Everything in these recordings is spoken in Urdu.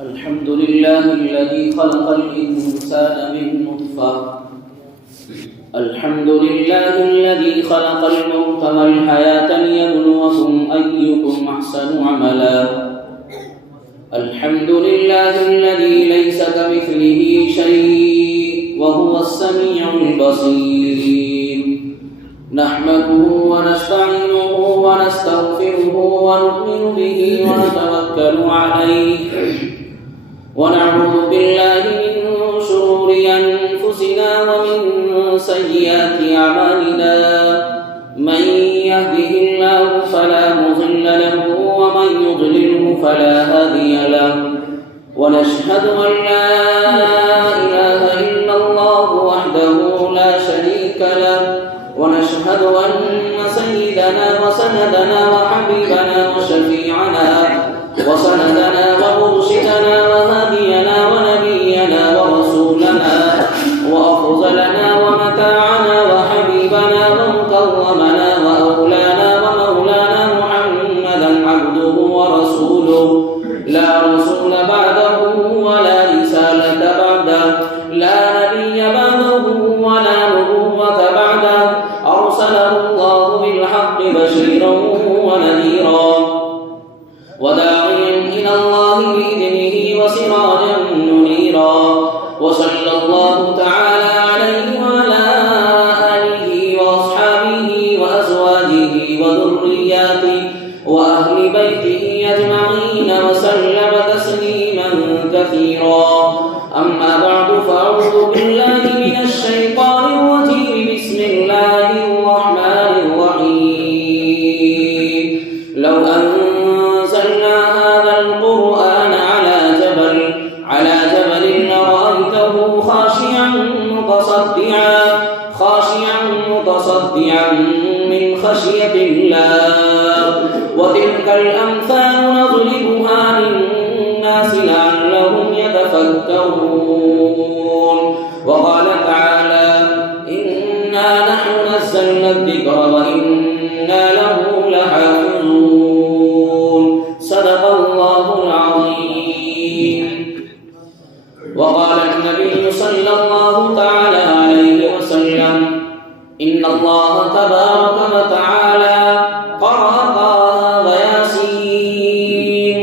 الحمد لله الذي خلق الإنسان من نطفة. الحمد لله الذي خلق الموت والحياة ليبلوكم أيكم أحسن عملا. الحمد لله الذي ليس كمثله شيء وهو السميع البصير. نحمده ونستعينه ونستغفره ونؤمن به ونتوكل عليه ونعوذ بالله من شرور أنفسنا ومن سيئات أعمالنا. من يهده الله فلا مضل له ومن يضلله فلا هادي له. ونشهد أن لا إله إلا الله وحده لا شريك له. ونشهد أن سيدنا وسندنا وحبيبنا وشفيعنا وسندنا ومرشدنا وهدينا ونبينا ورسولنا وأفضلنا ومتاعنا وحبيبنا ومكرمنا وأولانا ومولانا محمدا عبده ورسوله لا رسول بعده ولا رسالة بعده لا نبي بعده ولا نبوة بعده. أرسله الله بالحق بشيرا ونذيرا وداعيا إلى الله بإذنه وسراجا منيرا. وصلى الله تعالى عليه وعلى آله وأصحابه وأزواجه وذرياته وأهل بيته أجمعين وسلم تسليما كثيرا. أما بعد فأعوذ بالله من الشيطان الرجيم. بسم الله الرحمن الرحيم. لو أنزلنا هذا القرآن على جبل لرأيته خاشعا متصدعا من خشية الله. وتلك الأمثال نضربها للناس لعلهم يتفكرون. وقال تعالى إنا نحن نزلنا الذكر وإنا له لحافظون. صدق الله العظيم. وقال النبي صلى الله تعالى عليه وسلم إن الله تبارك وتعالى قرأ طه وياسين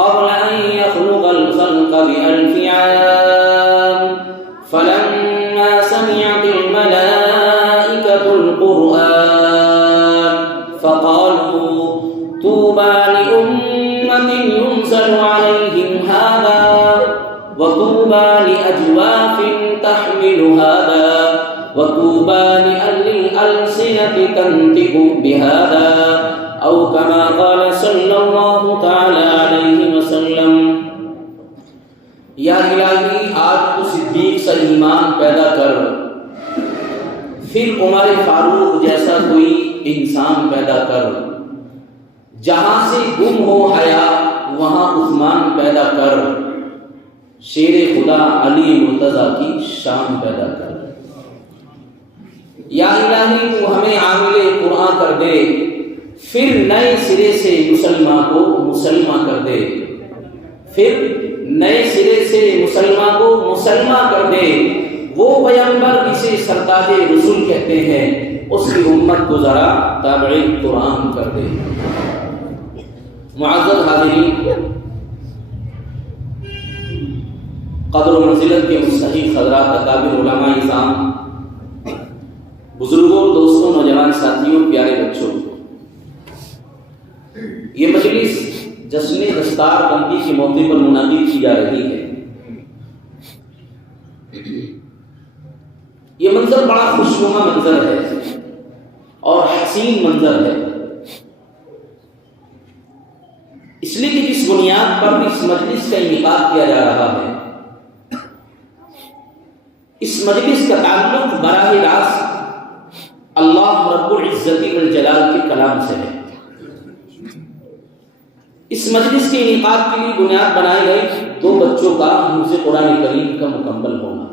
قبل أن يخلق الخلق ب1000 عام. فلما سمعت الملائكة القرآن فقالوا طوبى لأمة ينزل عليهم هذا وطوبى لأجواف تحمل هذا وطوبى لأهل الألسنة تنطق بهذا أو كما قال صلى الله تعالى عليه وسلم. یا الہی آج تو صدیق سے ایمان پیدا کر، پھر عمر فاروق جیسا کوئی انسان پیدا کر، جہاں سے گم ہو حیا وہاں عثمان پیدا کر، شیر خدا علی مرتضیٰ کی شان پیدا کر. یا الہی تو ہمیں عامل قرآن کر دے، پھر نئے سرے سے مسلمان کو مسلمان کر دے، پھر نئے سرے سے مسلمان کو مسلمان کر دے. وہ پیغمبر جسے سرتاج رسول کہتے ہیں اس کی امت کو ذرا تابع قرآن کر دے. معزز حاضرین، قدر و منزلت کے مستحق حضرات، اکابر علماء اعظام، بزرگوں، دوستوں، نوجوان ساتھیوں، پیارے بچوں، یہ مجلس جشن دستار بندی کے موقع پر منعقد کی جا رہی ہے. یہ منظر بڑا خوشنما منظر ہے اور حسین منظر ہے، اس لیے کہ جس بنیاد پر اس مجلس کا انعقاد کیا جا رہا ہے، اس مجلس کا تعلق براہ راست اللہ رب العزت والجلال کے کلام سے ہے. اس مجلس کے انعقاد کے لیے بنیاد بنائے گئے 2 بچوں کا حفظ قرآن کریم کا مکمل ہونا.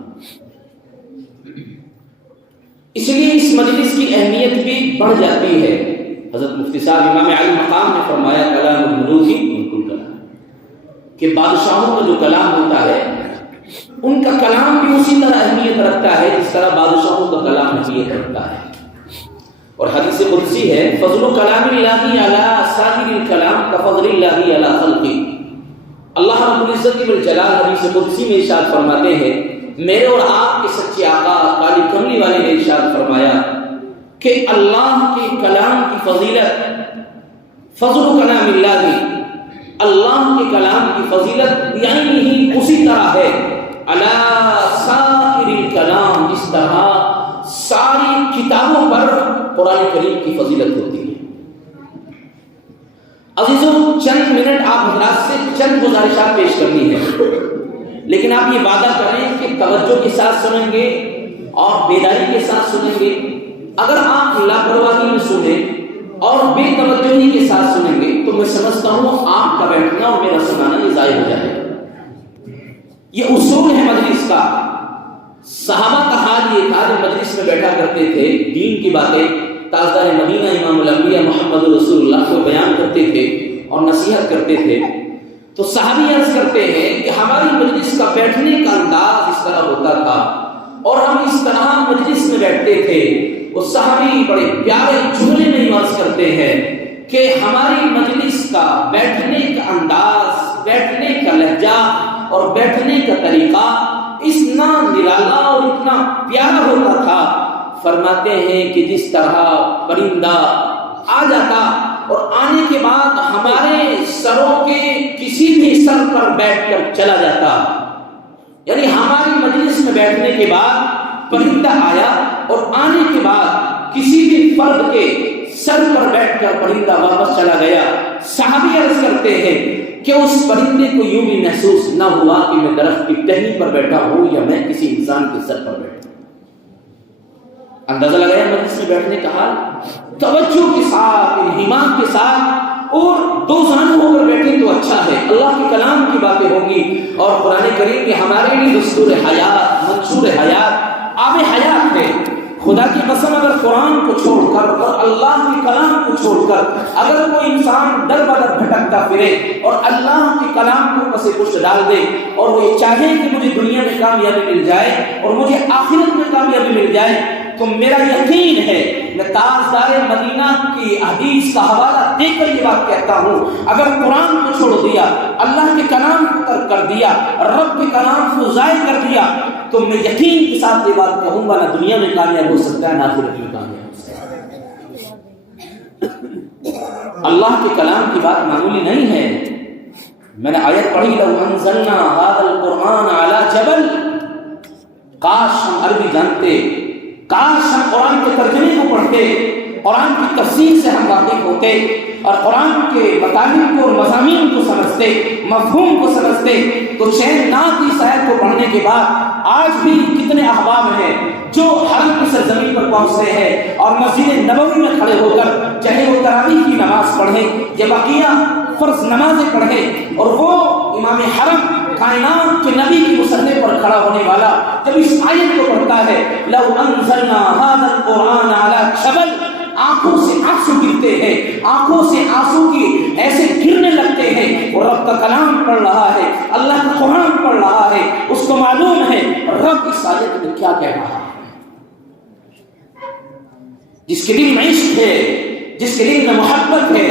اس لیے اس مجلس کی اہمیت بھی بڑھ جاتی ہے. حضرت مفتی صاحب امام علی مقام نے فرمایا کلام الملوک ملک الکلام، کہ بادشاہوں کا جو کلام ہوتا ہے ان کا کلام بھی اسی طرح اہمیت رکھتا ہے جس طرح بادشاہوں کا کلام اہمیت رکھتا ہے. اور حدیث قدسی ہے فضل کلام اللہ علی سائر الکلام کفضل اللہ علی خلقہ. اللہ رب العزت والجلال حدیث قدسی میں ارشاد فرماتے ہیں میرے اور آپ کے سچے آقا کالی کملی والے نے ارشاد فرمایا کہ اللہ کے کلام کی فضیلت فضل کلام اللہ کے کلام کی فضیلت یعنی ہی اسی طرح ہے علی سائر الکلام جس طرح ساری کتابوں پر قرآن کریم کی فضیلت ہوتی ہے. عزیزوں چند منٹ آپ حضرات سے چند گزارشات پیش کرنی ہے لیکن آپ یہ وعدہ کریں کہ توجہ کے ساتھ سنیں گے اور بیداری کے ساتھ سنیں گے. اگر آپ لاپرواہی میں سنیں اور بے توجہی کے ساتھ سنیں گے تو میں سمجھتا ہوں آپ کا بیٹھنا اور میرا سنانا یہ ضائع ہو جائے. یہ اصول ہے مجلس کا. صحابہ کا حال یہ تھا جو مجلس میں بیٹھا کرتے تھے دین کی باتیں تاجدار مدینہ امام الانبیاء محمد رسول اللہ کو بیان کرتے تھے اور نصیحت کرتے تھے تو صحابی عرض کرتے ہیں کہ ہماری مجلس کا بیٹھنے کا انداز اس طرح ہوتا تھا اور ہم اس طرح مجلس میں بیٹھتے تھے. وہ صحابی بڑے پیارے جملے میں عرض کرتے ہیں کہ ہماری مجلس کا بیٹھنے کا انداز بیٹھنے کا لہجہ اور بیٹھنے کا طریقہ اتنا نرالا اور اتنا پیارا ہوتا تھا. فرماتے ہیں کہ جس طرح پرندہ آ جاتا اور آنے کے بعد ہمارے سروں کے کسی بھی سر پر بیٹھ کر چلا جاتا. یعنی ہماری مجلس میں بیٹھنے کے بعد پرندہ آیا اور آنے کے بعد کسی بھی فرد کے سر پر بیٹھ کر پرندہ واپس چلا گیا. صحابی عرض کرتے ہیں کہ اس پرندے کو یوں بھی محسوس نہ ہوا کہ میں درخت کی ٹہنی پر بیٹھا ہوں یا میں کسی انسان کے سر پر بیٹھا. اندازہ لگایا مجلس میں بیٹھنے کا حال. توجہ کے ساتھ انہمام کے ساتھ اور دو زانو ہو کر بیٹھے تو اچھا ہے. اللہ کے کلام کی باتیں ہوں گی اور قرآن کریم کے ہمارے لیے دستور حیات منشور حیات آب حیات ہے. خدا کی قسم اگر قرآن کو چھوڑ کر اور اللہ کے کلام کو چھوڑ کر اگر کوئی انسان در بدر بھٹکتا پھرے اور اللہ کے کلام کو پس پشت ڈال دے اور وہ یہ چاہے کہ مجھے دنیا میں کامیابی مل جائے اور مجھے آخرت میں کامیابی مل جائے تو میرا یقین ہے میں تاجدار مدینہ کی حدیث کا حوالہ دے کر یہ بات کہتا ہوں اگر قرآن کو چھوڑ دیا اللہ کے کلام کو ترک کر دیا رب کے کلام کو ضائع کر دیا تو میں یقین کے ساتھ یہ بات کہوں گا نہ دنیا میں کامیاب ہو سکتا ہے نہ آخرت میں کامیاب ہو سکتا ہے. اللہ کے کلام کی بات معمولی نہیں ہے. میں نے آیت پڑھی لو انزلنا هذا القرآن على جبل. کاش ہم عربی جانتے کاش ہم قرآن کے ترجمے کو پڑھتے قرآن کی تفسیر سے ہم واقف ہوتے اور قرآن کے مطالب کو اور مضامین کو سمجھتے مفہوم کو سمجھتے تو چین نات اس آیت کو پڑھنے کے بعد آج بھی کتنے احباب ہیں جو حرم کی سرزمین پر پہنچتے ہیں اور مسجد نبوی میں کھڑے ہو کر چاہے وہ تراویح کی نماز پڑھیں یا بقیہ فرض نمازیں پڑھیں اور وہ امام حرم کائنات کے نبی کی مصلی پر کھڑا ہونے والا جب اس آیت کو پڑھتا ہے لو انزلنا هذا القرآن على جبل آنکھوں سے آنسو گرتے ہیں آنکھوں سے آنسو کی ایسے گرنے لگتے ہیں وہ رب کا کلام پڑھ رہا ہے اللہ کا قرآن پڑھ رہا ہے اس کو معلوم ہے رب اس آیت میں کیا کہہ رہا ہے. جس کے دل میں عشق ہے جس کے دل میں محبت ہے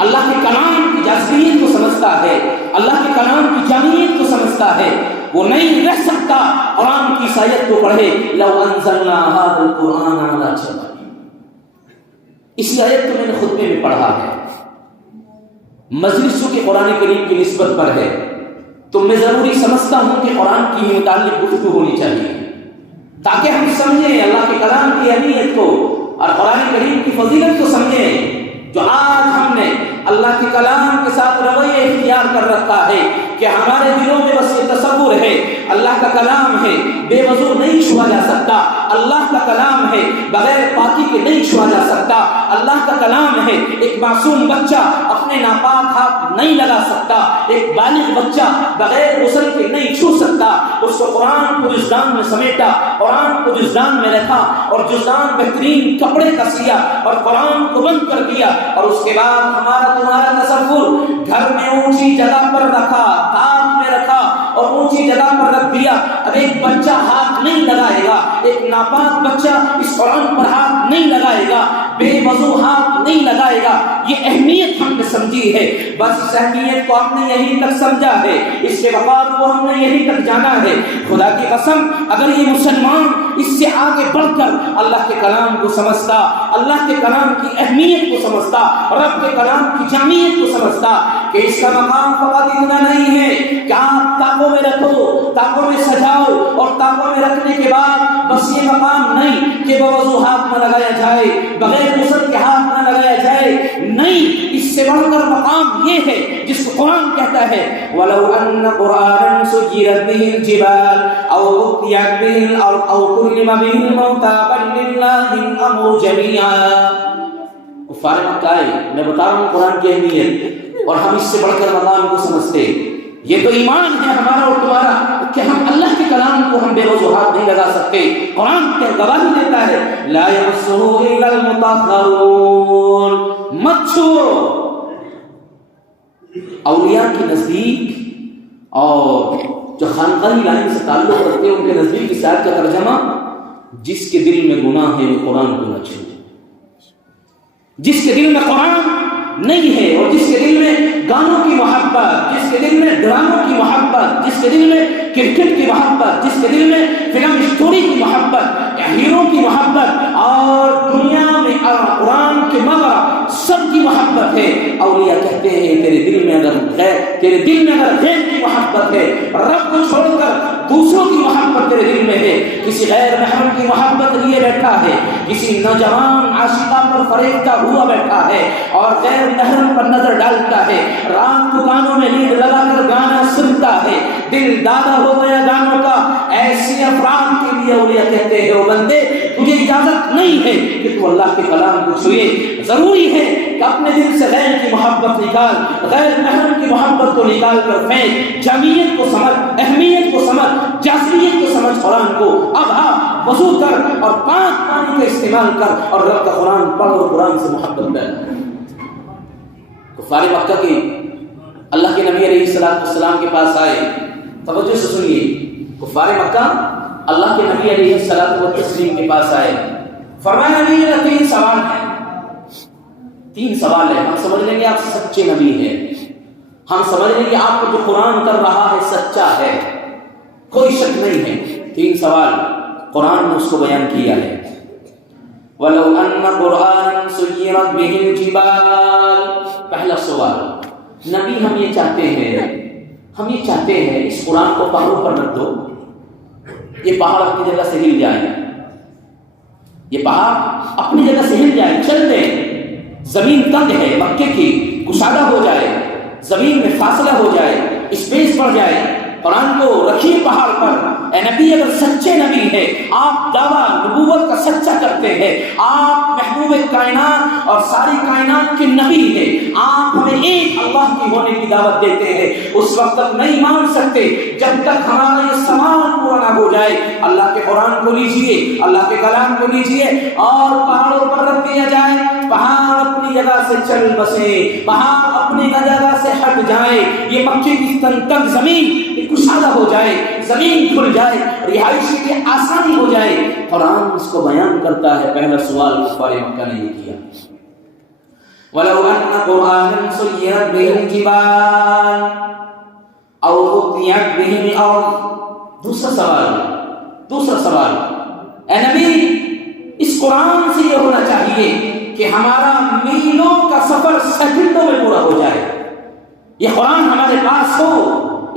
اللہ کے کلام کی جاذبیت کو سمجھتا ہے اللہ کے کلام کی جامعیت کو سمجھتا ہے وہ نہیں رہ سکتا قرآن کی اس آیت کو پڑھے لو انزلنا هذا القرآن على جبل. اسی آیت کو میں نے خطبے میں پڑھا ہے مجلسوں کے قرآن کریم کی نسبت پر ہے تو میں ضروری سمجھتا ہوں کہ قرآن کی متعلق گفتگو ہونی چاہیے تاکہ ہم سمجھیں اللہ کے کلام کی اہمیت کو اور قرآن کریم کی فضیلت کو سمجھیں. جو آج ہم نے اللہ کے کلام کے ساتھ رویہ اختیار کر رکھا ہے کہ ہمارے دلوں میں بس یہ تصور ہے اللہ کا کلام ہے بے وضو نہیں چھوا جا سکتا اللہ کا کلام ہے بغیر پاکی کے نہیں چھوا جا سکتا اللہ کا کلام ہے ایک معصوم بچہ اپنے ناپاک ہاتھ نہیں لگا سکتا، ایک بالغ بچہ بغیر غسل کے نہیں چھو سکتا، اس کو قرآن کو جزدان میں سمیٹا، قرآن کو جزدان میں رکھا اور جزدان بہترین کپڑے کا سیا اور قرآن کو بند کر دیا، اور اس کے بعد ہمارا تمہارا تصور گھر میں اونچی جگہ پر رکھا، تاج میں رکھا اور اونچی جگہ پر رکھ دیا۔ اب ایک بچہ ہاتھ نہیں لگائے گا، ایک ناپاک بچہ اس قرآن پر ہاتھ نہیں لگائے گا، بے وضو ہاتھ نہیں لگائے گا۔ یہ اہمیت ہم نے سمجھی ہے، بس اس اہمیت کو ہم نے یہیں تک سمجھا ہے، اس کے وقار کو ہم نے یہیں تک جانا ہے۔ خدا کی قسم اگر یہ مسلمان اس سے آگے بڑھ کر اللہ کے کلام کو سمجھتا، اللہ کے کلام کی اہمیت کو سمجھتا، رب کے کلام کی جامعیت کو سمجھتا کہ اس کا مقام فقط اتنا نہیں ہے کہ آپ تاقوں میں رکھو، تاقوں میں سجاؤ اور تاقوں میں رکھنے کے بعد بس یہ مقام نہیں کہ بوضو ہاتھ نہ لگایا جائے، بغیر غسل کے ہاتھ نہ لگایا جائے، نہیں، اس سے بڑھ کر مقام یہ ہے جس کو قرآن کہتا ہے وَلَوْ أَنَّ قُرْآنًا سُيِّرَتْ بِهِ الْجِبَالُ أَوْ قُطِّعَتْ بِهِ الْأَرْضُ أَوْ كُلِّمَ بِهِ الْمَوْتَىٰ بَل لِّلَّهِ الْأَمْرُ جَمِيعًا۔ کفار مکہ، میں بتا رہا ہوں قرآن کی اہمیت، اور ہم اس سے بڑھ کر مقام کو سمجھتے۔ یہ تو ایمان ہے ہمارا اور تمہارا کہ ہم اللہ کے کلام کو ہم بے وضوحات نہیں لگا سکتے۔ قرآن کے گواہی دیتا ہے لا يمسه الا المطهرون، مت چھوڑو۔ اولیاء کے نزدیک اور جو خانقاہی لائن سے تعلق رکھتے ہیں ان کے نزدیک اس آیت کا ترجمہ جس کے دل میں گناہ ہے وہ قرآن کو نہ چھوڑے۔ جس کے دل میں قرآن نہیں ہے اور جس کے دل میں گانوں کی محبت، جس کے دل میں ڈراموں کی محبت، جس کے دل میں کرکٹ کی محبت، جس کے دل میں فلم اسٹوری کی محبت، ہیرو کی محبت اور دنیا میں قرآن کے مگر سب کی محبت ہے، اولیاء کہتے ہیں تیرے دل میں اگر غیر کی محبت ہے، رب کو چھوڑ کر دوسروں کی محبت تیرے دل میں ہے، کسی غیر محرم کی محبت لیے بیٹھا ہے، کسی نوجوان عاشقہ پر فریفتہ ہوا بیٹھا ہے اور غیر محرم پر نظر ڈالتا ہے، رات کو کانوں میں نیند لگا کر گانا سنتا ہے، دل دادا ہو گیا گانوں کا، ایسے افراد کے لیے اولیاء کہتے ہیں او بندے تجھے اجازت نہیں ہے کہ تو اللہ کے کلام کو چھوئے۔ ضروری ہے کہ اپنے دل سے غیر کی محبت نکال، غیر محرم کی محبت کو نکال کر پھینک، جامعیت کو سمجھ، اہمیت کو سمجھ، جاذبیت کو سمجھ، قرآن کو اب وضو کر اور پاک پانی کا استعمال کر اور رب کا قرآن پڑھ اور قرآن سے محبت کر۔ کفار مکہ کے اللہ کے نبی علیہ السلام کے پاس آئے، توجہ سے سنیے، کفار مکہ اللہ کے نبی علیہ السلام کے پاس آئے، فرمایا نبی یہ تین سوال ہیں، تین سوال ہیں، ہم سمجھ لیں گے آپ سچے نبی ہیں، ہم سمجھ لیں گے آپ کو جو قرآن کر رہا ہے سچا ہے، کوئی شک نہیں ہے۔ تین سوال قرآن نے اس کو بیان کیا ہے۔ وَلَوْ أَنَّ قُرْآنًا سُيِّرَتْ بِهِ الْجِبَالُ، پہلا سوال، نبی ہم یہ چاہتے ہیں اس قرآن کو پہاڑوں پر رکھ دو، یہ پہاڑ اپنی جگہ سے ہل جائے، یہ پہاڑ اپنی جگہ سے ہل جائے، چل دیں، زمین تنگ ہے مکے کی، کشادہ ہو جائے، زمین میں فاصلہ ہو جائے، اسپیس بڑھ جائے، قرآن کو رکھیے پہاڑ پر۔ اے نبی اگر سچے نبی ہے، آپ دعویٰ نبوت کا سچا کرتے ہیں، آپ محبوب کائنات اور ساری کائنات کے نبی ہیں، آپ ہمیں ایک اللہ کی ہونے کی دعوت دیتے ہیں، اس وقت تک نہیں مان سکتے جب تک ہمارا یہ سوال پورا نہ ہو جائے۔ اللہ کے قرآن کو لیجئے، اللہ کے کلام کو لیجئے اور پہاڑوں پر رکھ دیا جائے، پہاڑ اپنی جگہ سے چل بسیں، پہاڑ اپنی جگہ سے ہٹ جائیں، یہ مکے کی تنگ زمین کشادہ ہو جائے، زمین کھل جائے، رہائش کی آسانی ہو جائے۔ قرآن اس کو بیان کرتا ہے۔ پہلا سوال کفار مکہ نے یہ کیا، وَلَوْ أَنَّ قُرْآنًا سُيِّرَتْ بِهِ الْجِبَالُ أَوْ قُطِّعَتْ بِهِ الْأَرْضُ۔ دوسرا سوال، اے نبی اس قرآن سے یہ ہونا چاہیے کہ ہمارا میلوں کا سفر سیکنڈوں میں پورا ہو جائے، یہ قرآن ہمارے پاس ہو۔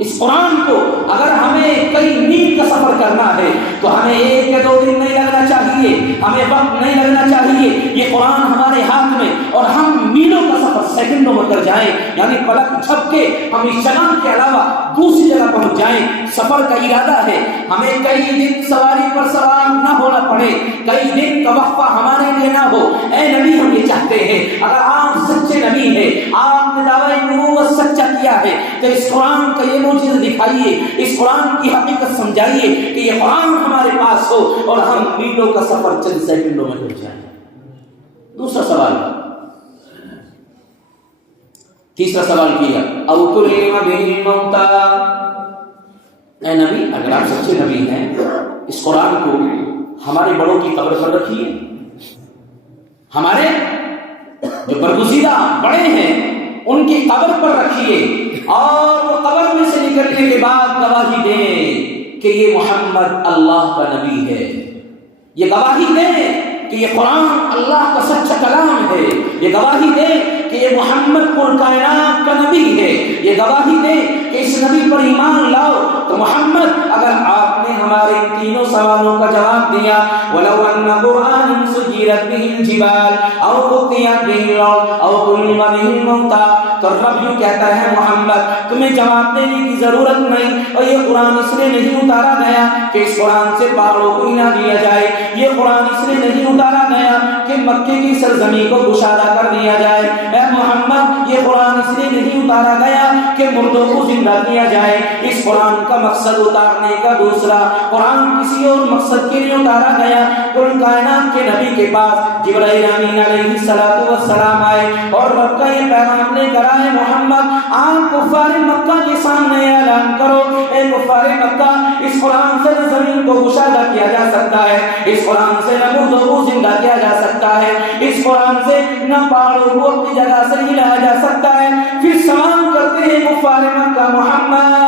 اس قرآن کو اگر ہمیں کئی میل کا سفر کرنا ہے تو ہمیں 1 یا 2 دن نہیں لگنا چاہیے، ہمیں وقت نہیں لگنا چاہیے، یہ قرآن ہمارے ہاتھ میں اور ہم میلوں کا سفر سیکنڈوں میں کر جائیں، یعنی پلک جھپ کے ہم اس جگہ کے علاوہ دوسری جگہ پہنچ جائیں۔ سفر کا ارادہ ہے، ہمیں کئی دن سواری پر سوار نہ ہونا پڑے، کئی دن کا وقفہ ہمارے لیے نہ ہو۔ اے نبی ہم یہ چاہتے ہیں، اگر آپ سچے نبی ہیں، آپ نے دعوی نبوت سچا کیا ہے تو اس قرآن کا یہ معجزہ دکھائیے، اس قرآن کی حقیقت سمجھائیے کہ یہ قرآن ہمارے پاس ہو اور ہم میلوں کا سفر چند سیکنڈوں میں کر جائیں۔ دوسرا سوال، تیسرا سوال کیا، او کلم بہ الموتى، اے نبی اگر آپ سچے نبی ہیں اس قرآن کو ہمارے بڑوں کی قبر پر رکھیے، ہمارے جو برگزیدہ بڑے ہیں ان کی قبر پر رکھیے، اور وہ قبر میں سے نکلنے کے بعد گواہی دیں کہ یہ محمد اللہ کا نبی ہے، یہ گواہی دیں کہ یہ قرآن اللہ کا سچا کلام ہے، یہ گواہی دے کہ یہ محمد کل کائنات کا نبی ہے، یہ گواہی دے کہ اس نبی پر ایمان لاؤ۔ تو محمد اگر آپ نے ہمارے ان تینوں سوالوں کا جواب دیا، وَلَوْ أَنَّ قُرْآنًا سُيِّرَتْ بِهِ الْجِبَالُ أَوْ قُطِّعَتْ بِهِ الْأَرْضُ أَوْ كُلِّمَ بِهِ الْمَوْتَىٰ، تو رب یوں کہتا ہے محمد تمہیں جواب دینے کی ضرورت نہیں، اور یہ قرآن اس لیے نہیں اتارا گیا کہ اس قرآن سے پہاڑوں کو ہلا دیا جائے، یہ قرآن اس لیے نہیں اتارا گیا کہ مکے کی سرزمین کو گشادہ کر دیا جائے، اے محمد یہ قرآن اس لیے نہیں اتارا گیا کہ مردوں کو زندہ کیا جائے۔ اس قرآن کا مقصد اتارنے کا دوسرا، قرآن کسی اور مقصد کے لیے اتارا گیا۔ کل کائنات کے نبی کے پاس جبرائیل امین علیہ السلام آئے اور رب کا یہ پیغام لے کر آئے، محمد آپ کفار مکہ کے سامنے اعلان کرو، اے کفار مکہ اس قرآن سے نہ زمین کو گشادہ کیا جا سکتا ہے، اس قرآن سے نہ مردوں کو زندہ کیا جا سکتا ہے، اس قرآن سے نہ پہاڑوں کو اپنی جگہ سے ہلایا جا سکتا ہے۔ پھر سوال کرتے ہیں کفار مکہ، محمد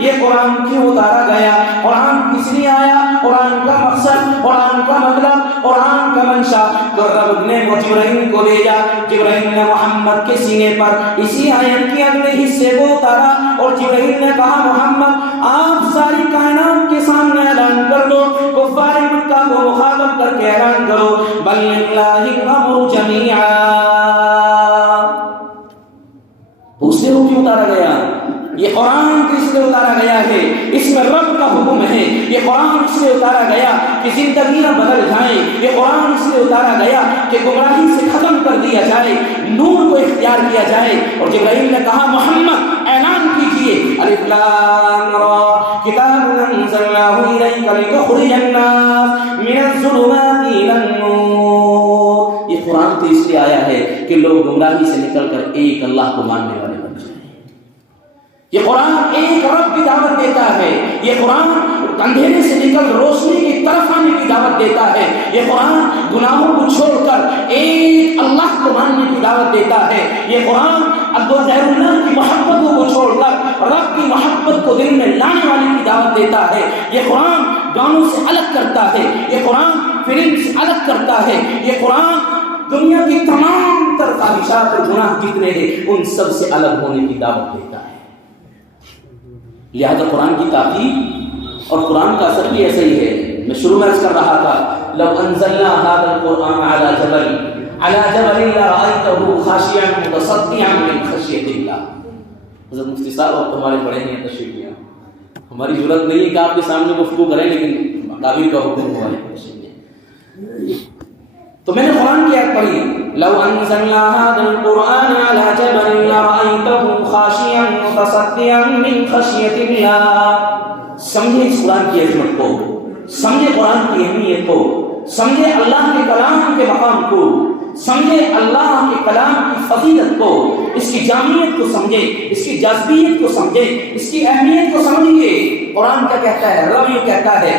یہ قرآن کیوں اتارا گیا، قرآن کس لیے آیا، قرآن کا مقصد، قرآن کا مطلب، قرآن کا منشا؟ تو رب نے جبرائیل کو بھیجا، جبرائیل نے محمد کے سینے پر اسی آیت کے اگلے حصے کو اتارا، اور جبرائیل نے کہا محمد آپ ساری کائنات کے سامنے اعلان کر دو، کفار مکہ کو مخاطب کر کے اعلان کرو، بل للہ الامر جمیعا۔ پوچھتے ہو کیوں اتارا گیا؟ یہ قرآن کس لیے اتارا گیا ہے؟ اس میں رب کا حکم ہے۔ یہ قرآن اس لیے اتارا گیا کہ زندگیاں بدل جائیں، یہ قرآن اس لیے اتارا گیا کہ گمراہی سے ختم کر دیا جائے، نور کو اختیار کیا جائے۔ اور جبرائیل نے کہا محمد اعلان کیجئے، الف لام را کتاب انزلناہ الیک لتخرج الناس من الظلمات الی النور۔ یہ قرآن تو اس لیے آیا ہے کہ لوگ گمراہی سے نکل کر ایک اللہ کو ماننے والے بن جائیں۔ یہ قرآن ایک رب کی دعوت دیتا ہے، یہ قرآن اندھیرے سے نکل روشنی کی طرف آنے کی دعوت دیتا ہے، یہ قرآن گناہوں کو چھوڑ کر ایک اللہ کو ماننے کی دعوت دیتا ہے، یہ قرآن غیر اللہ کی محبتوں کو چھوڑ کر رب کی محبت کو دل میں لانے والے کی دعوت دیتا ہے، یہ قرآن گانوں سے الگ کرتا ہے، یہ قرآن فلم سے الگ کرتا ہے، یہ قرآن دنیا کی تمام تر خواہشات اور گناہ جتنے ہیں ان سب سے الگ ہونے کی دعوت دیتا ہے۔ لہذا قرآن کی تاکید اور قرآن کا اثر بھی ایسا ہی ہے۔ میں شروع میں عرض کر رہا تھا لو انزلنا هذا القرآن على جبل لرأيته خاشعا متصدعا من خشية الله۔ حضرت مفتی صاحب اب تمہارے بڑے ہیں تشریف لیا، ہماری ضرورت نہیں ہے کہ آپ کے سامنے گفتگو کریں، لیکن کابل کا حکم ہوا ہے۔ تو میں نے قرآن کی آیت پڑھی لو انزلنا هذا القرآن على جبل لرأيته خاشعا متصدعا من خشية الله۔ سمجھے اس قرآن کی عظمت کو، سمجھے قرآن کی اہمیت کو، سمجھے اللہ کے کلام کے مقام کو، سمجھے اللہ کے کلام کی فضیلت کو، اس کی جامعیت کو سمجھے، اس کی جاذبیت کو سمجھے، اس کی اہمیت کو سمجھیے۔ قرآن کیا کہتا ہے؟ رب یہ کہتا ہے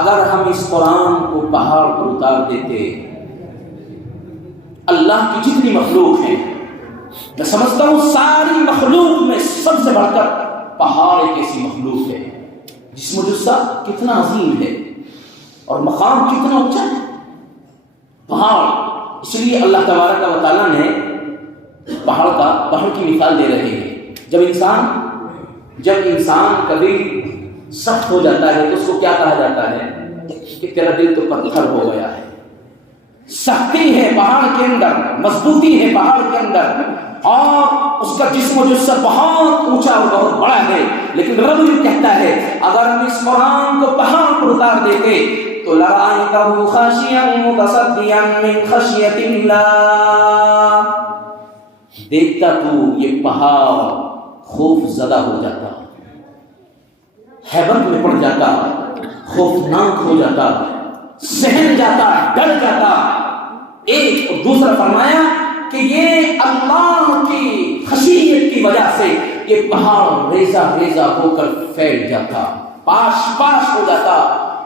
اگر ہم اس قرآن کو پہاڑ پر اتار دیتے، اللہ کی جتنی مخلوق ہیں، میں سمجھتا ہوں ساری مخلوق میں سب سے بڑھ کر پہاڑ ایک ایسی مخلوق ہے جس میں جسہ کتنا عظیم ہے اور مقام کتنا اونچا ہے۔ پہاڑ، اس لیے اللہ تبارک و تعالیٰ نے پہاڑ کی مثال دے رہے ہیں۔ جب انسان کبھی سخت ہو جاتا ہے تو اس کو کیا کہا جاتا ہے کہ تیرا دل تو پتھر ہو گیا ہے۔ سختی ہے پہاڑ کے اندر، مضبوطی ہے پہاڑ کے اندر، اور اس کا جسم و جثہ بہت اونچا اور بہت بڑا ہے، لیکن رب یہ کہتا ہے اگر ہم اس قرآن کو پہاڑ پر اتار دیتے تو لرأیتہ خاشعا متصدعا من خشیۃ اللہ، دیکھتا تو یہ پہاڑ خوف زدہ ہو جاتا، ہیبت میں پڑ جاتا، خوفناک ہو جاتا، سہم جاتا، ڈر جاتا۔ ایک اور دوسرا فرمایا کہ یہ اللہ کی خشیت کی وجہ سے یہ پہاڑ ریزہ ریزہ ہو کر پھیل جاتا، پاش پاش ہو جاتا،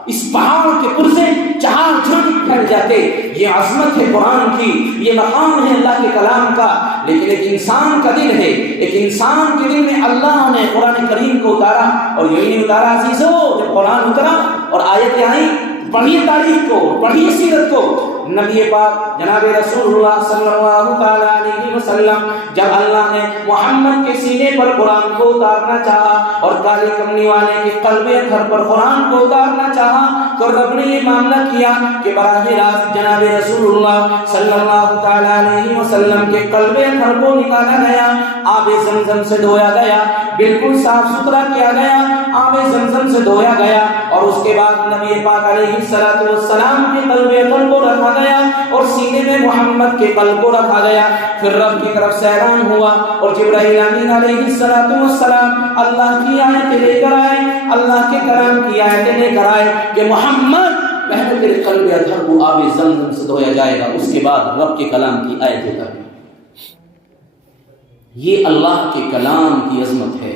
اس پہاڑ کے پرزے چہار جھانک پھیل جاتے۔ یہ عظمت ہے قرآن کی، یہ مقام ہے اللہ کے کلام کا۔ لیکن ایک انسان کا دل ہے، ایک انسان کے دل میں اللہ نے قرآن کریم کو اتارا، اور یہی نہیں اتارا عزیزو، جب قرآن اترا اور آیتیں آئیں، پڑھیے تاریخ کو، پڑھیے سیرت کو۔ نبی پاک جناب رسول اللہ صلی اللہ علیہ وسلم جب اللہ نے محمد کے سینے پر قرآن کو اتارنا چاہا اور کالی کمنی والے کے قلب اتھر پر قرآن کو اتارنا چاہا، تو رب نے یہ معاملہ کیا کہ براہ راست جناب رسول اللہ صلی اللہ علیہ وسلم کے قلب اتھر کو نکالا گیا، آب زمزم سے دھویا گیا، بالکل صاف ستھرا کیا گیا، آب زمزم سے دھویا گیا، اور اس کے بعد نبی پاک علیہ السلام کے قلب اتھر کو رکھا گیا اور سینے میں محمد کے قلب کو رکھا گیا۔ پھر رب کی طرف سے اعلان ہوا اور جبرائیل امین علیہ السلام اللہ کی آیتیں لے کر آئے، اللہ کے کلام کی آیتیں لے کر آئے کہ محمد پہلے تیرے قلب اتھر کو آب زمزم سے دھویا جائے گا، اس کے بعد رب کے کلام کی آیتیں اتریں۔ یہ اللہ کے کلام کی عظمت ہے۔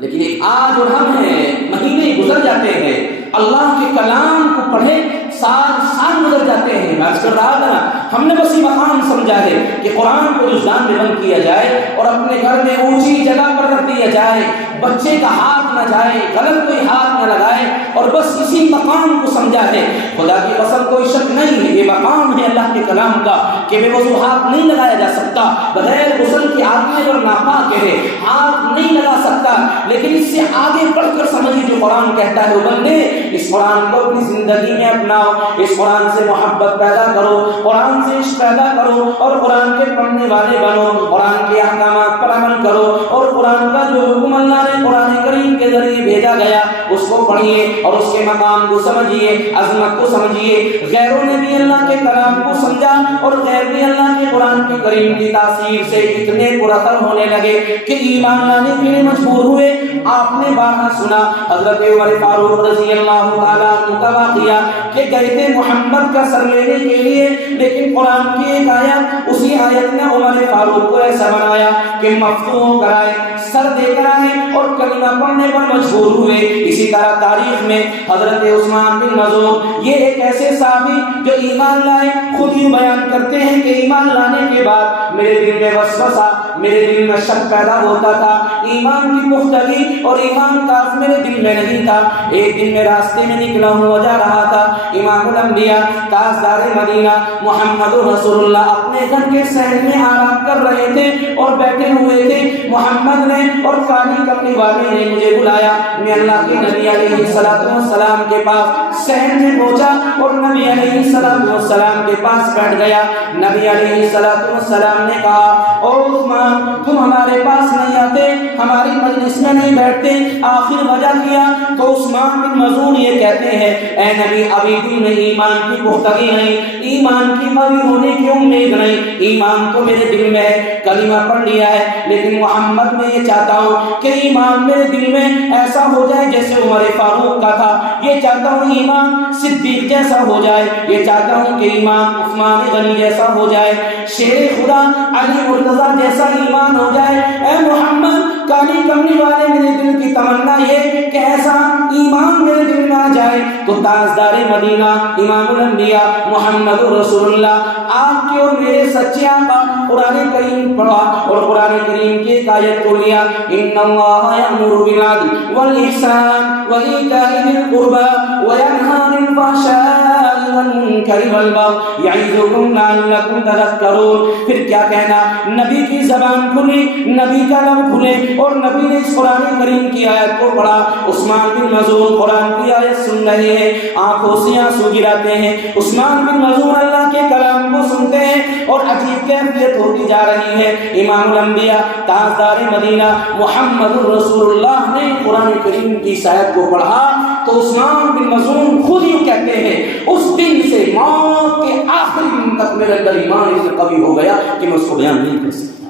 لیکن ایک آج اور ہم ہیں، مہینے گزر جاتے ہیں، اللہ کے کلام کو پڑھے سال گزر جاتے ہیں۔ میں عرض کر رہا تھا ہم نے بس یہ مقام سمجھا ہے کہ قرآن کو جزدان میں بند کیا جائے اور اپنے گھر میں اونچی جگہ پر رکھ دیا جائے، بچے کا ہاتھ نہ جائے، غلط کوئی ہاتھ نہ لگائے، اور بس اسی مقام کو سمجھا ہے۔ خدا کی قسم کوئی شک نہیں ہے، یہ مقام ہے اللہ کے کلام کا کہ بے وضو ہاتھ نہیں لگایا جا سکتا، بغیر غسل کے آدمی اگر ناپاک ہے ہاتھ نہیں لگا سکتا۔ لیکن اس سے آگے بڑھ کر سمجھیے جو قرآن کہتا ہے، وہ بندے اس قرآن کو اپنی زندگی میں اپناؤ، اس قرآن سے محبت پیدا کرو، قرآن سے عشق پیدا کرو، اور قرآن کے پڑھنے والے بنو، قرآن کے احکامات پر عمل کرو، اور قرآن کا جو حکم اللہ نے قرآن کریم کے ذریعے بھیجا گیا اس کو پڑھیے اور اس کے مقام کو سمجھیے، عظمت کو سمجھیے۔ غیروں نے بھی اللہ کے کلام کو سمجھا اور غیر بھی اللہ کے قرآن کے کریم کی تاثیر سے اتنے پر اثر ہونے لگے کہ ایمان لانے کے لیے مجبور ہوئے۔ آپ نے بارہا سنا حضرت عمر فاروق رضی اللہ تعالیٰ عنہ کا واقعہ کہ گئے تھے محمد کا سر لینے کے لیے، لیکن قرآن کی ایک آیت، اسی آیت نے عمر فاروق کو ایسا بنایا کہ مفتون ہو کر آئے، سر دے کر آئے اور کلمہ پڑھنے پر مجبور ہوئے۔ اسی طرح تاریخ میں حضرت عثمان بن مظعون، یہ ایک ایسے صحابی جو ایمان لائے، خود ہی بیان کرتے ہیں کہ ایمان لانے کے بعد میرے دل میں وسوسہ، میرے دل میں شک پیدا ہوتا تھا، ایمان کی پختگی اور ایمان کا میرے دل میں نہیں تھا۔ ایک دن میں راستے میں نکلا ہوا جا رہا تھا، امام الانبیاء تاجدار مدینہ محمد رسول اللہ اپنے گھر کے صحن میں آرام کر رہے تھے اور بیٹھے ہوئے تھے۔ محمد نے اور کالی کملی والے نے مجھے بلایا، میں اللہ کے نبی علیہ السلام کے پاس صحن میں پہنچا اور نبی علیہ السلام کے پاس بیٹھ گیا۔ نبی علیہ السلام نے کہا، او عثمان تم ہمارے پاس نہیں آتے، ہماری مجلس میں نہیں بیٹھتے، آخر وجہ کیا؟ تو عثمان بن مظعون یہ کہتے ہیں، اے نبی ابھی دل میں ایمان کی پختگی نہیں، ایمان کی قوی ہونے کی امید نہیں، ایمان تو میرے دل میں ہے، کلمہ پڑھ لیا ہے، لیکن محمد میں یہ چاہتا ہوں کہ ایمان میرے دل میں ایسا ہو جائے جیسے عمر فاروق کا تھا، یہ چاہتا ہوں ایمان صدیق جیسا ہو جائے، یہ چاہتا ہوں کہ ایمان عثمان غنی جیسا ہو جائے، شیر خدا علی مرتضیٰ جیسا ایمان ہو جائے۔ اے محمد کالی کملی والے میرے دل کی تمنا یہ کہ ایسا ایمان میرے دل میں آ جائے۔ تو تاجدار مدینہ امام الانبیاء محمد رسول اللہ آپ کے اور میرے سچے آقا قرآن کریم پڑھا اور قرآن کریم کی ایک آیت کو لیا، ان اللہ یأمر بالعدل والإحسان وإيتاء ذی القربى وینہی عن الفحشاء المنکر والبغی یعظکم لعلکم تذکرون. پھر کیا کہنا؟ نبی کی زبان کھلی، نبی کا لب کھلے اور نبی نے اس قرآن کریم کی آیت کو پڑھا. عثمان بن مظعون قرآن کی آیت سن رہے ہیں، آنکھوں سے آنسو گراتے ہیں. عثمان بن مظعون اللہ کے کلام کو سنتے ہیں اور عجیب کیفیت ہوتی جا رہی ہے. امام الانبیاء تاجدار مدینہ محمد رسول اللہ نے قرآن کریم کی اس آیت کو پڑھا تو عثمان بن مظعون خود یوں کہتے ہیں اس دن سے موت کے آخری دن تک میرے اندر ایمان اتنا قوی ہو گیا کہ میں اس کو بیان نہیں کر سکتا.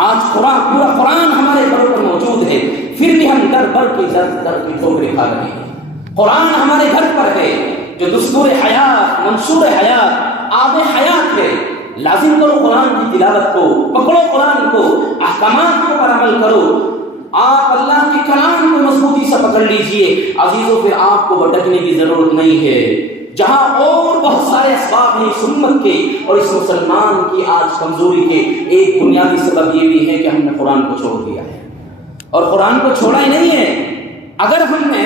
آج قرآن، پورا قرآن ہمارے گھروں پر موجود ہے، پھر بھی ہم در بر کی ٹھوکریں کھا رہے ہیں. قرآن ہمارے گھر پر ہے جو دستور حیات، منشور حیات، آب حیات ہے. لازم کرو قرآن کی تلاوت کو، پکڑو قرآن کو، احکامات کو پر عمل کرو. آپ اللہ کے کلام کو مضبوطی سے پکڑ لیجئے عزیزوں، پھر آپ کو بھٹکنے کی ضرورت نہیں ہے. جہاں اور بہت سارے اسباب ہیں اس امت کے اور اس مسلمان کی آج کمزوری کے، ایک بنیادی سبب یہ بھی ہے کہ ہم نے قرآن کو چھوڑ دیا ہے. اور قرآن کو چھوڑا ہی نہیں ہے. اگر ہم نے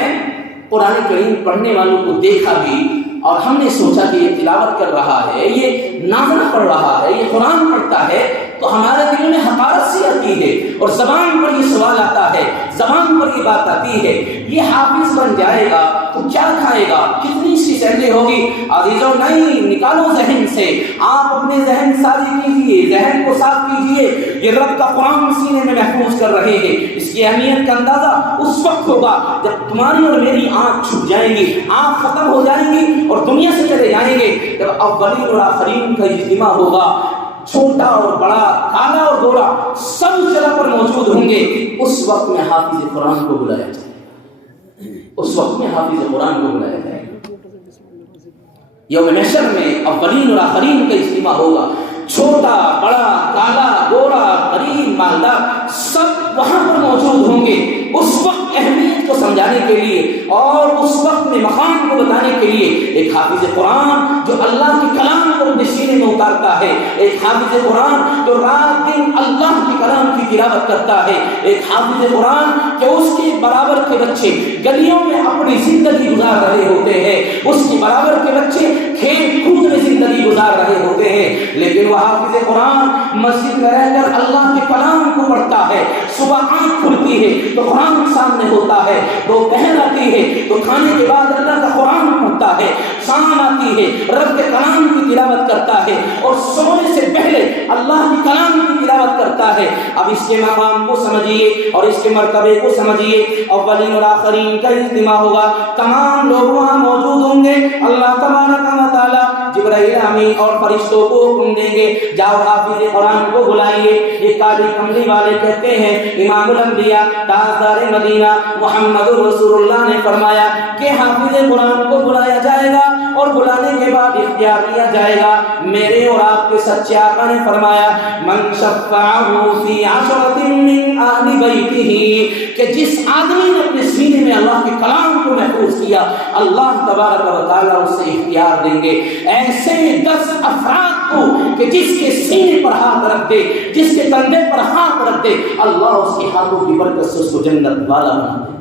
قرآن کریم پڑھنے والوں کو دیکھا بھی اور ہم نے سوچا کہ یہ تلاوت کر رہا ہے، یہ نازل پڑھ رہا ہے، یہ قرآن پڑھتا ہے، تو ہمارے دل میں حقارت سی آتی ہے اور زبان پر یہ سوال آتا ہے، زبان پر یہ بات آتی ہے یہ حافظ بن جائے گا تو کیا کھائے گا، کتنی اس کی سیلری ہوگی. عزیزوں نہیں، نکالو ذہن سے، آپ اپنے ذہن سازی کیجئے، ذہن کو صاف کیجئے. یہ رب کا قرآن سینے میں محفوظ کر رہے ہیں. اس کی اہمیت کا اندازہ اس وقت ہوگا جب تمہاری اور میری آنکھ چھپ جائیں گی، آنکھ ختم ہو جائیں گی اور دنیا سے چلے جائیں گے. جب اولین اور آخرین کا اجتماع ہوگا، چھوٹا اور بڑا، کالا اور گورا سب اس جگہ پر موجود ہوں گے. اس وقت میں حافظ قرآن کو بلایا جائے، اس وقت میں حافظ قرآن کو بلایا جائے. یوم محشر میں اولین اور آخرین کا اجتماع ہوگا. چھوٹا بڑا، کالا گورا، غریب مالدار سب وہاں پر موجود ہوں گے. اس وقت اہمیت کو سمجھانے کے لیے اور اس وقت میں مقام کو بتانے کے لیے ایک حافظ قرآن جو اللہ کے کلام کو اپنے سینے میں اتارتا ہے، ایک حافظ قرآن جو رات دن اللہ کے کلام کی تلاوت کرتا ہے، ایک حافظ قرآن کہ اس کے برابر کے بچے گلیوں میں اپنی زندگی گزار رہے ہوتے ہیں، اس کے برابر کے بچے کھیل کود میں زندگی گزار رہے ہوتے ہیں، لیکن وہ حافظ قرآن مسجد میں رہ کر اللہ کے کلام کو پڑھتا ہے. صبح آنکھ کھلتی ہے تو قرآن سامنے ہوتا ہے، دوپہر آتی ہے تو کھانے کے بعد اللہ کا قرآن پڑھتا ہے، شام آتی ہے رب کے کلام کی تلاوت کرتا ہے اور سونے سے پہلے اللہ کے کلام کی تلاوت کرتا ہے. اب اس کے مقام کو سمجھیے اور اس کے مرتبے کو سمجھیے. اولین اور آخرین کا اجتماع ہوگا، تمام لوگ وہاں موجود ہوں گے. اللہ تبارک و تعالی جبرائیل امین اور فرشتوں کو حکم دیں گے، جاؤ حافظ قرآن کو بلائیے. یہ کالی کملی والے کہتے ہیں امام الانبیاء تاجدار مدینہ محمد رسول اللہ نے فرمایا کہ حافظ قرآن کو بلایا جائے گا اور بلانے کے بعد اختیار لیا جائے گا. میرے اور آپ کے سچے آقا نے فرمایا من شفعہ فی عشرۃ من اہل بیتہ، کہ جس آدمی نے اپنے سینے میں اللہ کے کلام کو محفوظ کیا اللہ تبارک و تعالی اس سے اختیار دیں گے ایسے 10 افراد کو کہ جس کے سینے پر ہاتھ رکھ دے، جس کے کندھے پر ہاتھ رکھ دے، اللہ اس کے ہاتھوں کی برکت سے اس کو جنت والا بنا دے.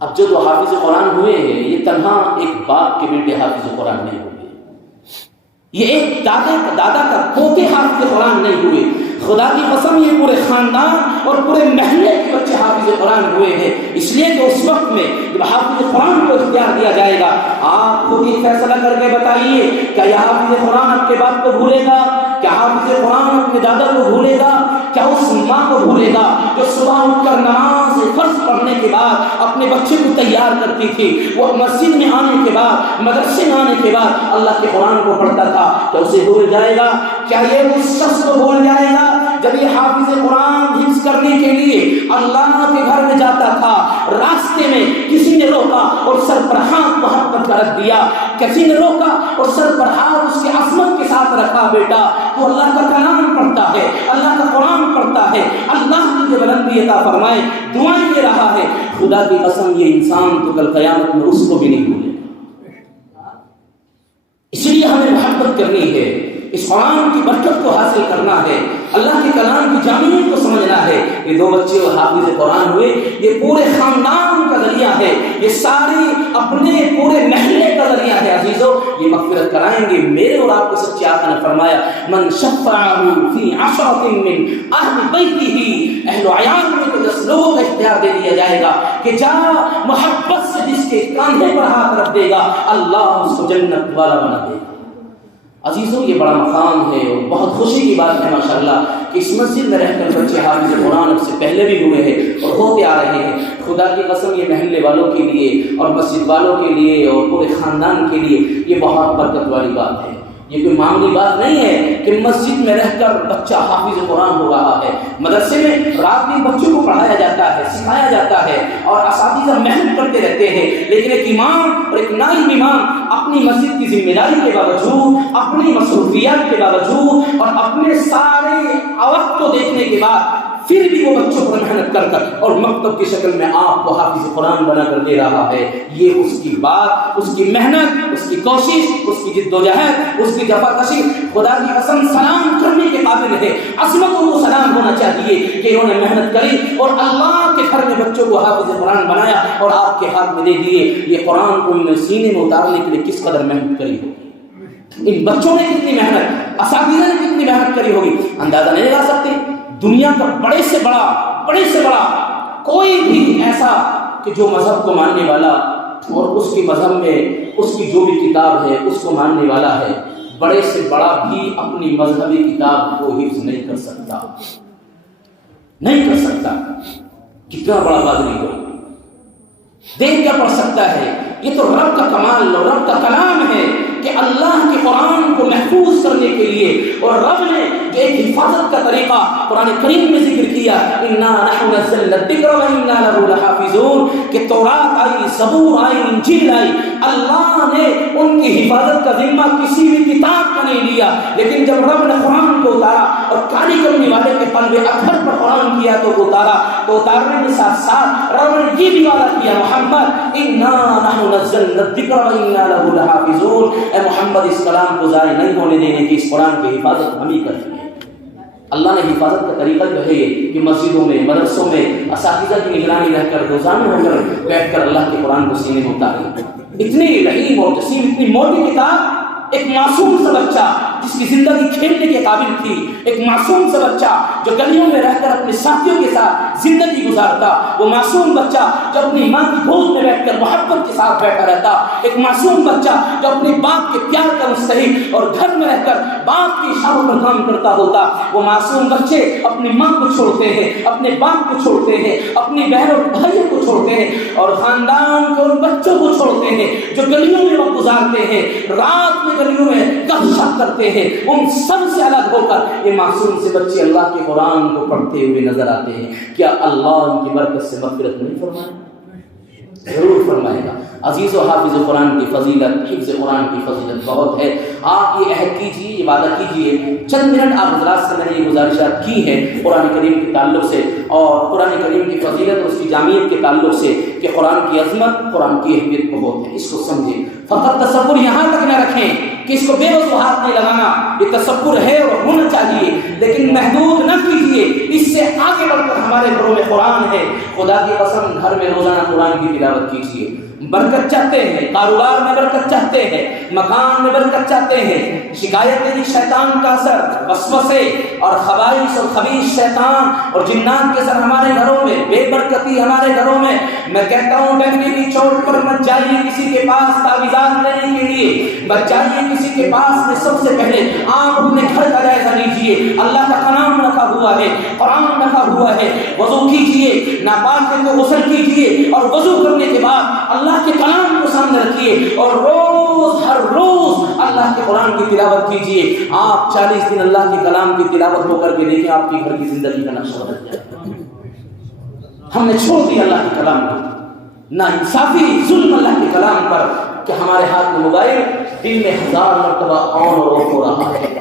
اب جو حافظ قرآن ہوئے ہیں یہ تنہا ایک باپ کے بیٹے حافظ قرآن نہیں ہوئے، یہ ایک دادا کا پوتے حافظ قرآن نہیں ہوئے. خدا کی قسم یہ پورے خاندان اور پورے محلے کے بچے حافظ قرآن ہوئے ہیں. اس لیے کہ اس وقت میں جب حافظ قرآن کو اختیار دیا جائے گا، آپ خود ہی فیصلہ کر کے بتائیے کیا یہ حافظ قرآن اپنے باپ کو بھولے گا؟ کیا حافظ قرآن اپنے دادا کو بھولے گا؟ کیا اس ماں کو بھولے گا جو صبح اٹھ کر نماز فرض پڑھنے کے بعد اپنے بچے کو تیار کرتی تھی، وہ مسجد میں آنے کے بعد، مدرسے میں آنے کے بعد اللہ کے قرآن کو پڑھتا تھا؟ کیا اسے بھول جائے گا؟ کیا یہ اس شخص کو بھول جائے گا جب یہ حافظ قرآن حفظ کرنے کے لیے اللہ کے گھر میں جاتا تھا، راستے میں کسی نے روکا اور سر پر ہاتھ محبت کا رکھ دیا، کسی نے روکا اور سر پر ہاتھ اس کی عظمت کے ساتھ رکھا، بیٹا تو اللہ کا کلام پڑھتا ہے، اللہ کا قرآن پڑھتا ہے، اللہ تجھے بلندی عطا فرمائے، دعائیں دے رہا ہے. خدا کی قسم یہ انسان تو کل قیامت میں اس کو بھی نہیں بھولے گا. اس لیے ہمیں محبت کرنی ہے، اس قرآن کی برکت کو حاصل کرنا ہے. اللہ کے کلام کی جامعیت کو سمجھنا ہے. یہ 2 بچے اور حافظ قرآن ہوئے، یہ پورے خاندان کا ذریعہ ہے، یہ ساری اپنے پورے محلے کا ذریعہ ہے. عزیزو یہ مغفرت کرائیں گے. میرے اور آپ کے سچے آقا نے فرمایا من شفعہ فی عشرۃ من اہل بیتہ، اہل عیال میں تو 10 لوگوں کا اختیار دے دیا جائے گا کہ جا محبت سے جس کے کاندھے پر ہاتھ رکھ دے گا اللہ اس کو جنت والا بنا دے گا. عزیزوں یہ بڑا مقام ہے اور بہت خوشی کی بات ہے ماشاءاللہ کہ اس مسجد میں رہ کر بچے حافظ قرآن اب سے پہلے بھی ہوئے ہیں اور ہوتے آ رہے ہیں. خدا کی قسم یہ محلے والوں کے لیے اور مسجد والوں کے لیے اور پورے خاندان کے لیے یہ بہت برکت والی بات ہے. یہ کوئی معمولی بات نہیں ہے کہ مسجد میں رہ کر بچہ حافظ قرآن ہو رہا ہے. مدرسے میں رات میں بچوں کو پڑھایا جاتا ہے، سکھایا جاتا ہے اور اساتذہ محنت کرتے رہتے ہیں، لیکن ایک امام اور ایک نائب امام اپنی مسجد کی ذمہ داری کے باوجود، اپنی مصروفیات کے باوجود اور اپنے سارے وقت کو دیکھنے کے بعد پھر بھی وہ بچوں پر محنت کر کر اور مکتب کی شکل میں آپ کو حافظ قرآن بنا کر دے رہا ہے. یہ اس کی بات، اس کی محنت، اس کی کوشش، اس کی جد و جہد، اس کی جفاکشی خدا کی قسم سلام کرنے کے قابل ہے. عظمتوں کو سلام ہونا چاہیے کہ انہوں نے محنت کری اور اللہ کے گھر میں بچوں کو حافظ قرآن بنایا اور آپ کے ہاتھ میں دے دیے. یہ قرآن کو سینے میں اتارنے کے لیے کس قدر محنت کری ہوگی، ان بچوں نے کتنی محنت، اساتذہ نے کتنی محنت کری ہوگی، اندازہ نہیں لگا سکتے. دنیا کا بڑے سے بڑا کوئی بھی ایسا کہ جو مذہب کو ماننے والا اور اس کے مذہب میں اس کی جو بھی کتاب ہے اس کو ماننے والا ہے، بڑے سے بڑا بھی اپنی مذہبی کتاب کو حفظ نہیں کر سکتا. کتنا بڑا پادری ہو دیکھ کیا پڑھ سکتا ہے. یہ تو رب کا کمال اور رب کا کلام ہے کہ اللہ کے قرآن کو محفوظ کرنے کے لیے اور رب نے جو ایک حفاظت کا طریقہ قرآن کریم میں ذکر کیا انا نحن نزلنا الذکر وانا له لحافظون، کہ تورات آئی، زبور آئی، انجیل آئی، اللہ نے ان کی حفاظت کا ذمہ کسی بھی کتاب کا نہیں لیا. لیکن جب رب نے قرآن کو اتارا اور کاری کرنے والے کے قلب اطہر پر قرآن کیا تو اتارا، تو اتارنے کے ساتھ ساتھ رب نے یہ بھی وعدہ کیا محمد انا نحن نزلنا الذکر وانا له لحافظون، اے محمد اس کلام کو ضائع نہیں ہونے دینے کی، اس قرآن کی حفاظت ہم ہی کریں گے. اللہ نے حفاظت کا طریقہ جو ہے کہ مسجدوں میں، مدرسوں میں اساتذہ کی نگرانی رہ کر روزانہ ہو کر بیٹھ کر اللہ کے قرآن کو سینے میں اتارے. اتنی رحیم اور جسیم، اتنی موٹی کتاب، ایک معصوم سا بچہ جس کی زندگی کھیلنے کے قابل تھی، ایک معصوم سا بچہ جو گلیوں میں رہ کر اپنے ساتھیوں کے ساتھ زندگی گزارتا، وہ معصوم بچہ جو اپنی ماں کی گود میں بیٹھ کر محبت کے ساتھ بیٹھا رہتا، ایک معصوم بچہ جو اپنے باپ کے پیار کا مستحق اور گھر میں رہ کر باپ کے اشاروں پر کام کرتا ہوتا. وہ معصوم بچے اپنی ماں کو چھوڑتے ہیں، اپنے باپ کو چھوڑتے ہیں، اپنی بہن اور بھائیوں کو چھوڑتے ہیں اور خاندان کے ان بچوں کو چھوڑتے ہیں جو گلیوں میں وقت گزارتے ہیں، رات میں گلیوں میں گپ شپ کرتے ہیں. ان سب سے الگ ہو کر یہ معصوم سے بچے اللہ کے قرآن کو پڑھتے ہوئے نظر آتے ہیں. کیا اللہ ان کی برکت سے مغفرت نہیں فرمائے؟ ضرور فرمائے گا. عزیزو حافظ قرآن کی فضیلت، حفظ قرآن کی فضیلت بہت ہے. آپ یہ عہد کیجیے، یہ وعدہ کیجیے. چند منٹ آپ حضرات سے میں نے یہ گزارشات کی ہیں قرآن کریم کے تعلق سے اور قرآن کریم کی فضیلت اور اس کی جامعیت کے تعلق سے کہ قرآن کی عظمت، قرآن کی اہمیت بہت ہے. اس کو سمجھیں. فقط تصور یہاں تک نہ رکھیں کہ اس کو بے وضو ہاتھ نہیں لگانا، یہ تصور ہے اور ہونا چاہیے، لیکن محدود نہ کیجیے. اس سے آگے بڑھ کر ہمارے گھروں میں قرآن ہے. خدا کی قسم گھر میں روزانہ قرآن کی تلاوت کیجیے. برکت چاہتے ہیں، کاروبار میں برکت چاہتے ہیں، مکان میں برکت چاہتے ہیں، شکایتیں شیطان کا اثر، وسوسے اور خبائث اور خبیث شیطان اور جنات کے اثر ہمارے گھروں میں، بے برکتی ہمارے گھروں میں. میں کہتا ہوں ڈنڈی کی چوٹ پر مت جائیے کسی کے پاس تعویذات لینے کے لیے، مت جائیے کسی کے پاس میں. سب سے پہلے آپ اپنے گھر کا جائزہ لیجیے. اللہ کا کلام رکھا ہوا ہے، قرآن رکھا ہوا ہے. وضو کیجیے، ناپاک ہے تو غسل کیجیے اور وضو کرنے کے بعد اللہ کے کلام کو سامنے رکھیے اور ہر روز اللہ کے قرآن کی تلاوت کیجیے. آپ 40 دن اللہ کے کلام کی تلاوت ہو کر کے دیکھیں آپ کے گھر کی زندگی کا نقشہ بدل جائے. ہم نے چھوڑ دیا اللہ کے کلام کو، نہ انصافی ظلم اللہ کے کلام پر کہ ہمارے ہاتھ میں موبائل دن میں 1000 مرتبہ آن اور آف ہو رہا ہے.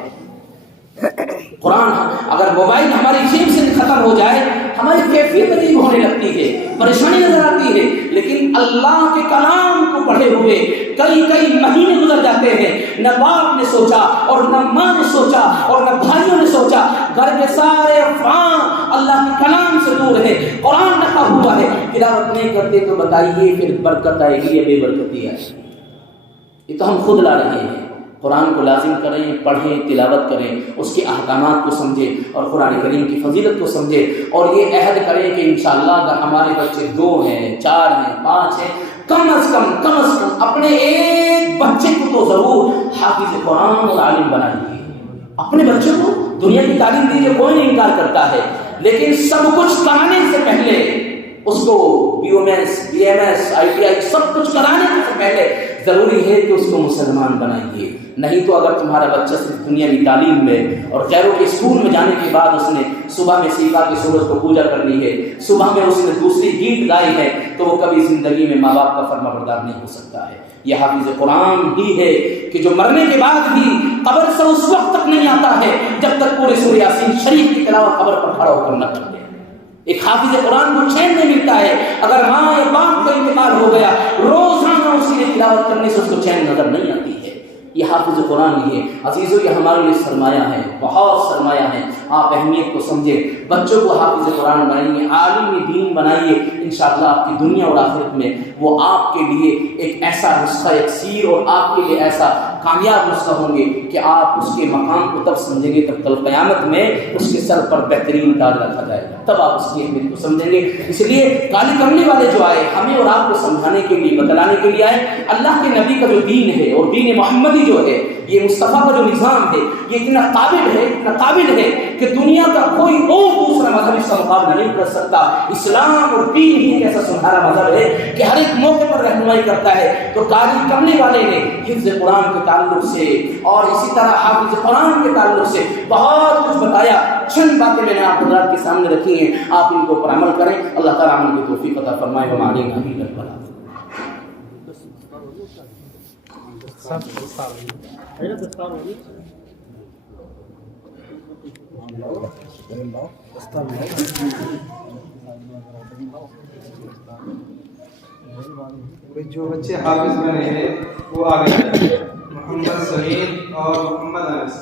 قرآن اگر موبائل ہماری جیب سے ختم ہو جائے ہماری کیفیت عجیب ہونے لگتی ہے، پریشانی نظر آتی ہے. لیکن اللہ کے کلام کو پڑھے ہوئے کئی مہینے گزر جاتے ہیں نہ باپ نے سوچا اور نہ ماں نے سوچا اور نہ بھائیوں نے سوچا، گھر کے سارے افراد اللہ کے کلام سے دور ہے، قرآن رکھا ہوا ہے، تلاوت نہیں کرتے تو بتائیے پھر برکت آئے گی یا بے برکتی آئے گی؟ یہ تو ہم خود لا رہے ہیں۔ قرآن کو لازم کریں، پڑھیں، تلاوت کریں، اس کے احکامات کو سمجھیں اور قرآن کریم کی فضیلت کو سمجھیں، اور یہ عہد کریں کہ انشاءاللہ اگر ہمارے بچے 2 ہیں، 4 ہیں، 5 ہیں، کم از کم اپنے ایک بچے کو تو ضرور حافظ قرآن اور عالم بنائیے۔ اپنے بچے کو دنیا کی تعلیم دیجیے، کوئی نہیں انکار کرتا ہے، لیکن سب کچھ کرانے سے پہلے اس کو BOMS BMS ITI سب کچھ کرانے سے پہلے ضروری ہے کہ اس کو مسلمان بنائیے۔ نہیں تو اگر تمہارا بچہ صرف دنیاوی تعلیم میں اور غیروں کے اسکول میں جانے کے بعد اس نے صبح میں سیکھا کہ سورج کو پوجا کرنی ہے، صبح میں اس نے دوسری گیت گائی ہے، تو وہ کبھی زندگی میں ماں باپ کا فرما بردار نہیں ہو سکتا ہے۔ یہ حافظ قرآن ہی ہے کہ جو مرنے کے بعد بھی قبر سے اس وقت تک نہیں آتا ہے جب تک پورے سورہ یاسین شریف کی تلاوت قبر پر کھڑا ہو کر نہ کر دے۔ ایک حافظ قرآن کو چین نہیں ملتا ہے، اگر ماں یا باپ کا انتقال ہو گیا روزانہ اس کی تلاوت کرنے سے اس کو چین نظر نہیں آتی ہے۔ یہ حافظ قرآن ہی ہے۔ عزیزو، یہ ہمارے لیے سرمایہ ہے، بہت سرمایہ ہے۔ آپ اہمیت کو سمجھیں، بچوں کو حافظ قرآن بنائیے، عالم دین بنائیے، انشاءاللہ آپ کی دنیا اور آخرت میں وہ آپ کے لیے ایک ایسا نسخہ یکسیر اور آپ کے لیے ایسا کامیاب نسخہ ہوں گے کہ آپ اس کے مقام کو تب سمجھیں گے تب کل قیامت میں اس کے سر پر بہترین تاج رکھا جائے گا، تب آپ اس کی اہمیت کو سمجھیں گے۔ اس لیے کالی کملی والے جو آئے ہمیں اور آپ کو سمجھانے کے لیے، بتلانے کے لیے آئے اللہ کے نبی کا جو دین ہے اور دین محمدی جو ہے، یہ مصطفیٰ کا جو نظام ہے، یہ اتنا قابل ہے کہ دنیا کا کوئی اور دوسرا مذہب اس کا مقابلہ نہیں کر سکتا۔ اسلام اور دین ہی ایک ایسا سنہرا مذہب ہے کہ ہر ایک موقع پر رہنمائی کرتا ہے۔ تو کالی کملی والے نے حفظ قرآن کے تعلق سے اور اسی طرح حافظ قرآن کے تعلق سے بہت کچھ بتایا۔ چند باتیں میں نے آپ حضرات کے سامنے رکھی ہیں، آپ ان کے اوپر عمل کریں۔ اللہ تعالیٰ عمل کی توفیق عطا فرمائے۔ وما علینا الا البلاغ۔ جو بچے حافظ بنے ہیں وہ آگے محمد سمیر اور محمد انس۔